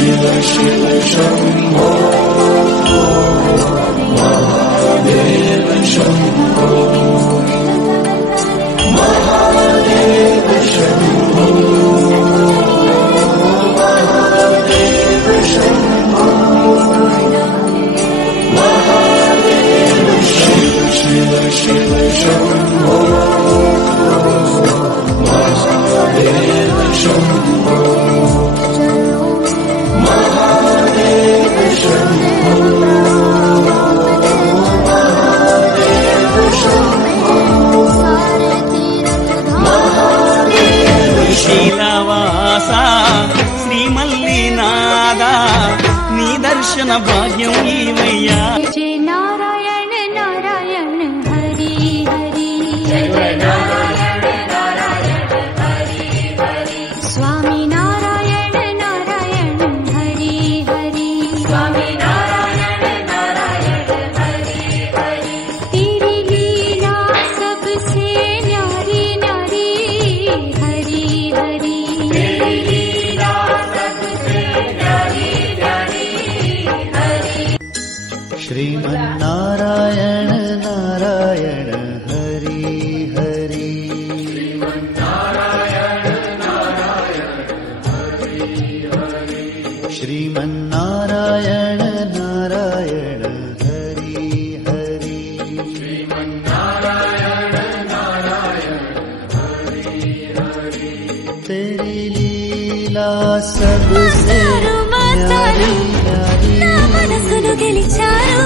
शिव शिव शंभो महादेव शंभो महादेव शंभो महादेव शंभो महादेव शिव शिव शिव शंभो महादेव शंभो महादेव शंभो महादेव शंभो महादेव शीलवासा श्रीमल्लिनादा नी दर्शन भाग्यं ईवय्या जय नारायण नारायण हरि हरि जय नारायण नारायण हरि हरि स्वामी नारायण नारायण हरि हरि स्वामी नारायण नारायण हरि हरि तेरी लीला सबसे न्यारी न्यारी हरि हरि तेरी लीला सबसे न्यारी न्यारी हरि श्रीमन्नारायण नारायण हरि हरि श्रीमन्नारायण नारायण हरि हरि तेरी लीला सबसे न्यारी न्यारी నా మనసును గెలిచారు